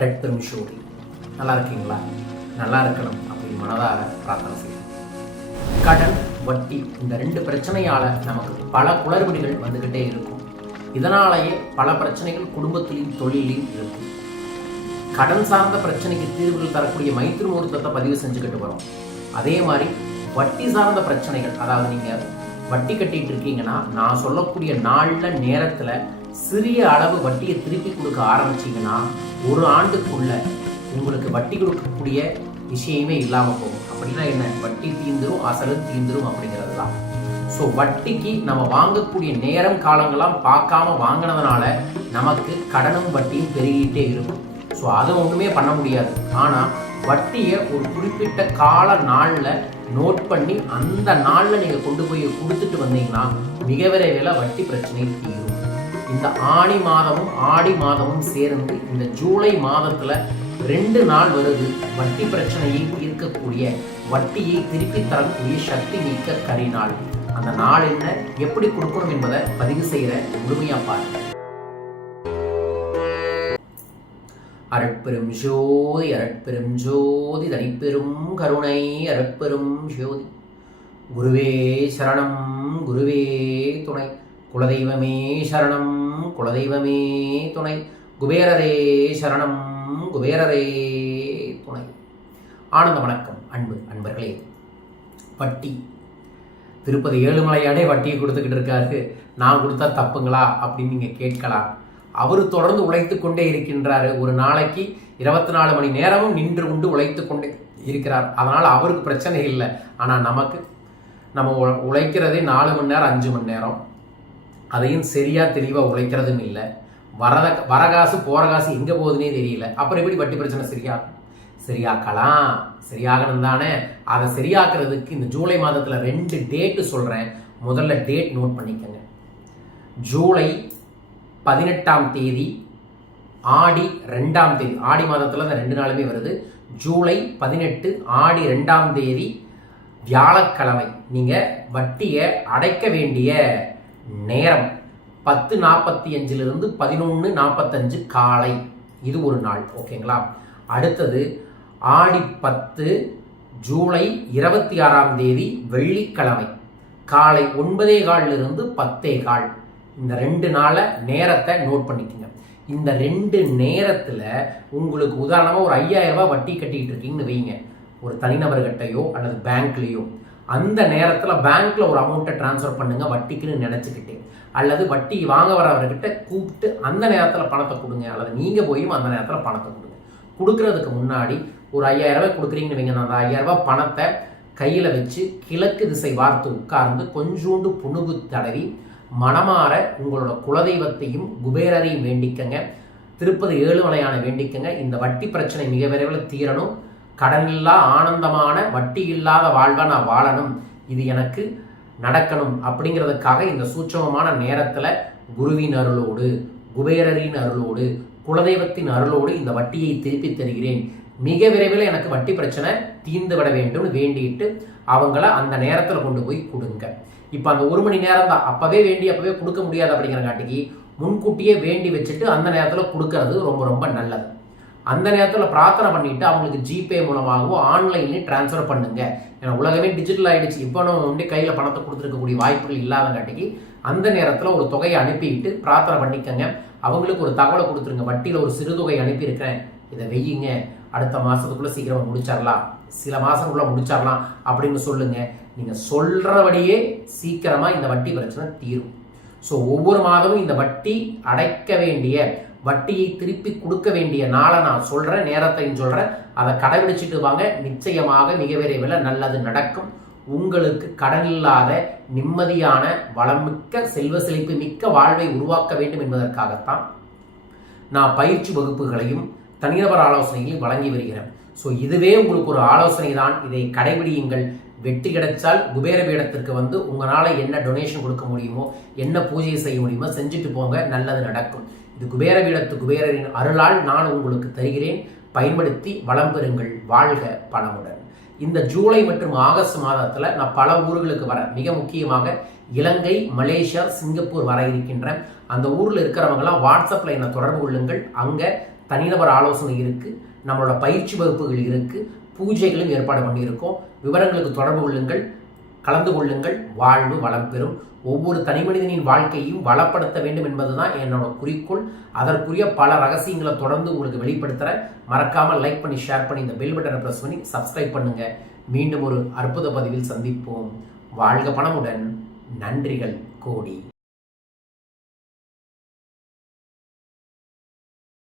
ரெட்பெரும் ஷோரி நல்லா இருக்கீங்களா? நல்லா இருக்கணும் அப்படின்னு மனதார பிரார்த்தனை செய்யணும். கடன் வட்டி இந்த ரெண்டு பிரச்சனையால் நமக்கு பல குளறுபடிகள் வந்துக்கிட்டே இருக்கும். இதனாலேயே பல பிரச்சனைகள் குடும்பத்திலையும் தொழிலையும் இருக்கும். கடன் சார்ந்த பிரச்சனைக்கு தீர்வுகள் தரக்கூடிய மைத்திரி முகூர்த்தத்தை பதிவு செஞ்சுக்கிட்டு வரோம். அதே மாதிரி வட்டி சார்ந்த பிரச்சனைகள் அதாவது நீங்கள் வட்டி கட்டிகிட்டு இருக்கீங்கன்னா நான் சொல்லக்கூடிய நாளில் நேரத்தில் சிறிய அளவு வட்டியை திருப்பி கொடுக்க ஆரம்பிச்சீங்கன்னா ஒரு ஆண்டுக்குள்ள உங்களுக்கு வட்டி கொடுக்கக்கூடிய விஷயமே இல்லாமல் போகும். அப்படின்னா என்ன? வட்டி தீந்துரும் அசலும் தீந்துரும் அப்படிங்கிறது தான் ஸோ வட்டிக்கு நம்ம வாங்கக்கூடிய நேரம் காலங்கள்லாம் பார்க்காம வாங்கினதுனால நமக்கு கடனும் வட்டியும் பெருகிட்டே இருக்கும். ஸோ அதை ஒன்றுமே பண்ண முடியாது. ஆனால் வட்டியை ஒரு குறிப்பிட்ட கால நாளில் நோட் பண்ணி அந்த நாளில் நீங்கள் கொண்டு போய் கொடுத்துட்டு வந்தீங்கன்னா மிக விரைவில் வட்டி பிரச்சனை தீரும். இந்த ஆணி மாதமும் ஆடி மாதமும் சேர்ந்து இந்த ஜூலை மாதத்தில் ரெண்டு நாள் வருது வட்டி பிரச்சனையை தீர்க்கக்கூடிய வட்டியை திருப்பி தரக்கூடிய சக்தி மிக்க கரிநாள் அந்த நாள் என்ன? எப்படி கொடுக்கணும் என்பதை பதிவு செய்கிற முழுமையா பாருங்க அருட்பெரும் ஜோதி அருட்பெரும் ஜோதி தனிப்பெரும் கருணை அருட்பெரும் ஜோதி. குருவே சரணம் குருவே துணை. குலதெய்வமே சரணம் குலதெய்வமே துணை. குபேரரே சரணம் குபேரரே துணை. ஆனந்த வணக்கம் அன்பு அன்பர்களே. வட்டி. திருப்பதி ஏழுமலையாடே வட்டியை கொடுத்துக்கிட்டு இருக்காரு. நான் கொடுத்தா தப்புங்களா அப்படின்னு நீங்கள் கேட்கலாம். அவர் தொடர்ந்து உழைத்து கொண்டே இருக்கின்றாரு. ஒரு நாளைக்கு இருபத்தி நாலு மணி நேரமும் நின்று கொண்டு உழைத்து கொண்டே இருக்கிறார். அதனால் அவருக்கு பிரச்சனை இல்லை. ஆனால் நமக்கு நம்ம உ- உழைக்கிறதே நாலு மணி நேரம் அஞ்சு மணி நேரம். அதையும் சரியாக தெளிவாக உழைக்கிறதும் இல்லை. வரத வர காசு போகிற காசு எங்கே போகுதுன்னே தெரியல. அப்புறம் எப்படி வட்டி பிரச்சனை சரியாகும் சரியாக்கலாம். சரியாகணும் தானே. அதை சரியாக்குறதுக்கு இந்த ஜூலை மாதத்தில் ரெண்டு டேட்டு சொல்கிறேன் முதல்ல டேட் நோட் பண்ணிக்கோங்க. ஜூலை பதினெட்டாம் தேதி ஆடி ரெண்டாம் தேதி ஆடி மாதத்தில் அந்த ரெண்டு நாளுமே வருது. ஜூலை பதினெட்டு ஆடி ரெண்டாம் தேதி வியாழக்கிழமை. நீங்கள் வட்டியை அடைக்க வேண்டிய நேரம். பத்து நாற்பத்தி அஞ்சிலிருந்து பதினொன்று நாற்பத்தஞ்சு காலை. இது ஒரு நாள் ஓகேங்களா? அடுத்தது ஆடி பத்து ஜூலை இருபத்தி ஆறாம் தேதி வெள்ளிக்கிழமை. காலை ஒன்பதே காலிலிருந்து பத்தே கால். இந்த ரெண்டு நாளை நேரத்தை நோட் பண்ணிக்கோங்க. இந்த ரெண்டு நேரத்தில் உங்களுக்கு உதாரணமாக ஒரு ஐயாயிரம் ரூபாய் வட்டி கட்டிக்கிட்டு இருக்கீங்கன்னு வைங்க. ஒரு தனிநபர்கிட்டயோ அல்லது பேங்க்லேயோ அந்த நேரத்தில் பேங்க்கில் ஒரு அமௌண்ட்டை ட்ரான்ஸ்ஃபர் பண்ணுங்கள் வட்டிக்குன்னு நினச்சிக்கிட்டு. அல்லது வட்டி வாங்க வரவர்கிட்ட கூப்பிட்டு அந்த நேரத்தில் பணத்தை கொடுங்க அல்லது நீங்கள் போயும் அந்த நேரத்தில் பணத்தை கொடுங்க. கொடுக்கறதுக்கு முன்னாடி ஒரு ஐயாயிரம் கொடுக்குறீங்கன்னு வைங்க அந்த ஐயாயிரரூபா பணத்தை கையில் வச்சு கிழக்கு திசை வார்த்து உட்கார்ந்து கொஞ்சோண்டு புணுகு தடவி மனமாற உங்களோட குலதெய்வத்தையும் குபேரரையும் வேண்டிக்கங்க. திருப்பதி ஏழுமலையான வேண்டிக்கங்க. இந்த வட்டி பிரச்சனை மிக விரைவில் தீரணும். கடனில்லா ஆனந்தமான வட்டி இல்லாத வாழ்வை நான் வாழணும். இது எனக்கு நடக்கணும் அப்படிங்கிறதுக்காக இந்த சூட்சமமான நேரத்தில் குருவின் அருளோடு குபேரரின் அருளோடு குலதெய்வத்தின் அருளோடு இந்த வட்டியை திருப்பி தருகிறேன். மிக விரைவில் எனக்கு வட்டி பிரச்சனை தீர்ந்து விட வேண்டும்னு வேண்டிட்டு அவங்கள அந்த நேரத்தில் கொண்டு போய் கொடுங்க. இப்போ அந்த ஒரு மணி நேரம் தான். அப்போவே வேண்டி அப்போவே கொடுக்க முடியாது அப்படிங்கிறங்காட்டிக்கு முன்கூட்டியே வேண்டி வச்சுட்டு அந்த நேரத்தில் கொடுக்கறது ரொம்ப ரொம்ப நல்லது. அந்த நேரத்தில் பிரார்த்தனை பண்ணிட்டு அவங்களுக்கு ஜிபே மூலமாகவோ ஆன்லைன்லேயும் ட்ரான்ஸ்ஃபர் பண்ணுங்க. ஏன்னா உலகமே டிஜிட்டல் ஆகிடுச்சு இப்போ நம்ம வந்து கையில் பணத்தை கொடுத்துருக்கக்கூடிய வாய்ப்புகள் இல்லாதங்காட்டிக்கு அந்த நேரத்தில் ஒரு தொகையை அனுப்பிட்டு பிரார்த்தனை பண்ணிக்கங்க. அவங்களுக்கு ஒரு தகவலை கொடுத்துருங்க. வட்டியில் ஒரு சிறு தொகை அனுப்பியிருக்கிறேன். இதை வெய்யுங்க. அடுத்த மாதத்துக்குள்ளே சீக்கிரமாக முடிச்சிடலாம். சில மாதத்துக்குள்ளே முடிச்சிடலாம் அப்படின்னு சொல்லுங்க. நீங்கள் சொல்கிறபடியே சீக்கிரமாக இந்த வட்டி பிரச்சனை தீரும். ஸோ ஒவ்வொரு மாதமும் இந்த வட்டி அடைக்க வேண்டிய வட்டியை திருப்பி கொடுக்க வேண்டிய நாளை நான் சொல்கிறேன் நேரத்தையும் சொல்கிறேன் அதை கடைபிடிச்சிட்டு வாங்க. நிச்சயமாக மிக விரைவில் நல்லது நடக்கும். உங்களுக்கு கடன் இல்லாத நிம்மதியான வளமிக்க செல்வ செழிப்பு மிக்க வாழ்வை உருவாக்க வேண்டும் என்பதற்காகத்தான் நான் பயிற்சி வகுப்புகளையும் தனிநபர் ஆலோசனைகளையும் வழங்கி வருகிறேன். ஸோ இதுவே உங்களுக்கு ஒரு ஆலோசனை தான் இதை கடைபிடியுங்கள். வெற்றி கிடைச்சால் குபேர பீடத்திற்கு வந்து உங்களால் என்ன டொனேஷன் கொடுக்க முடியுமோ என்ன பூஜை செய்ய முடியுமோ செஞ்சுட்டு போங்க. நல்லது நடக்கும். இது குபேர வீடத்து குபேரரின் அருளால் நான் உங்களுக்கு தருகிறேன். பயன்படுத்தி வளம் பெறுங்கள். வாழ்க பணமுடன் இந்த ஜூலை மற்றும் ஆகஸ்ட் மாதத்தில் நான் பல ஊர்களுக்கு வரேன் மிக முக்கியமாக இலங்கை மலேசியா சிங்கப்பூர் வர இருக்கின்றேன் அந்த ஊரில் இருக்கிறவங்கலாம் வாட்ஸ்அப்பில் என்னை தொடர்பு கொள்ளுங்கள். அங்கே தனிநபர் ஆலோசனை இருக்குது நம்மளோட பயிற்சி வகுப்புகள் இருக்குது பூஜைகளும் ஏற்பாடு பண்ணியிருக்கோம். விவரங்களுக்கு தொடர்பு கொள்ளுங்கள் கலந்து கொள்ளுங்கள். வாழ்வு வளம் பெறும். ஒவ்வொரு தனிமனிதனின் வாழ்க்கையும் வளப்படுத்த வேண்டும் என்பதுதான் என்னோட குறிக்கோள். அதற்குரிய பல ரகசியங்களை தொடர்ந்து உங்களுக்கு வெளிப்படுத்துகிறேன் மறக்காமல் லைக் பண்ணி ஷேர் பண்ணி இந்த பெல் பட்டனை ப்ரெஸ் பண்ணி சப்ஸ்கிரைப் பண்ணுங்க. மீண்டும் ஒரு அற்புத பதிவில் சந்திப்போம். வாழ்க பணமுடன். நன்றிகள் கோடி.